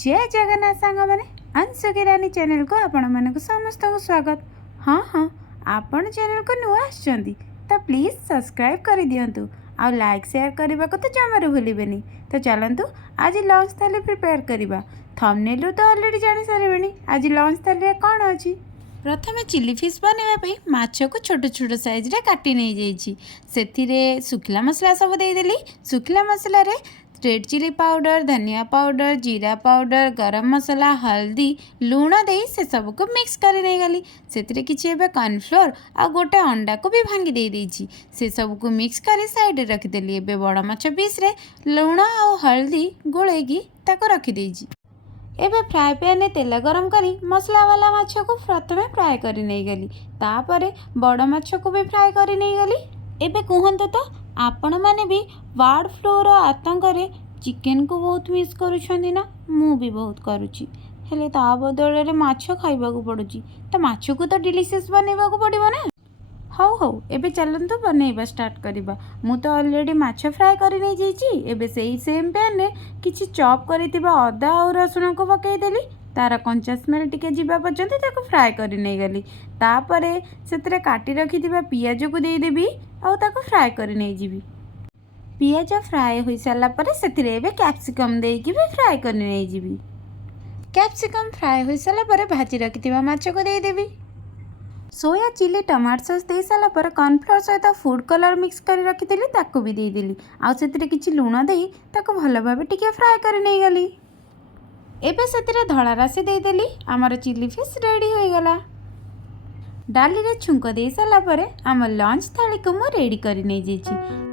जय जगन्नाथ सांग मैंने अंशुकी रानी चैनल को आपण मानक समस्त को स्वागत। हाँ हाँ आपण चैनल को नुआ आछंती तो प्लीज़ सब्सक्राइब कर दिंतु आ लाइक शेयर करने को तो जमार भूलें। तो चलतु आज लंच थाली प्रिपेयर करवा। थंबनेल तो ऑलरेडी जानी सारे आज लंच थाली कौन अच्छी। प्रथम चिली फिश बनवाई माछ को छोट छोट साइज रे काटी नहीं जाइए से सुखिला मसला सब देदेली। सुखिला मसला रे रेड चिली पाउडर, धनिया पाउडर, जीरा पाउडर, गरम मसला, हल्दी, लुण दे से सब को मिक्स कर नहीं गली। से किसी कॉर्नफ्लोर आ गोटे अंडा को भी भांगी दे देइछि। से सब को मिक्स कर साइड रखिदेली। एबे बड़ माछ पीस रे लुण आ हल्दी गोलेगी ताको रखी देइछि। एबे फ्राए पैन तेल गरम करी मसला वाला माछ को प्रथमे फ्राए करी नहीं गली। तापरे बड़ माछ को भी फ्राए करी नहीं गली। एबे कहंतु तो आपण माने भी बर्ड फ्लूर आतंक रे चिकन को बहुत मिस करुछंदी ना। मु भी बहुत करुची हेले ता बदल रे माछ खाइबा को पड़ुची। तो माछ को तो डिलीशियस बनेबा को पड़िबो ना। हौ हौ एबे चलंतु बनेबा स्टार्ट करिबा। मु तो ऑलरेडी माछ फ्राए करी नै जाइची। एबे सेही सेम पैन रे किछि चॉप करितिबा अदा और रसुण को पकई देली। तार कंचा स्मेल टिके जीवा पर्यंत ताको फ्राए करी नै गली। तापरे सेतरे काटी रखितिबा पियाज को देई देबी आउ ताको फ्राए करी नै जीवी। पियाज फ्राए हो सारा पर से कैप्सिकम देकी भी फ्राए कर नहीं जीवी। कैप्सिकम फ्राए हो सारा पर भाजी रखि माछ को देदेवी। सोया चिली टमाटो सॉस दे सारा पर कॉर्नफ्लोर सहित फूड कलर मिक्स कर रखिदेली ताको भी देदेली। आउ से किछि लुण देई ताको भल भाबे टिके फ्राए कर नहीं गली। एबे से धड़ा राशि देदेली। आमर चिली फिश रेडी हो गला। डाली रे छुंक दे सारा पर आम लंच थाली को मु रेडी कर नहीं जाइछि।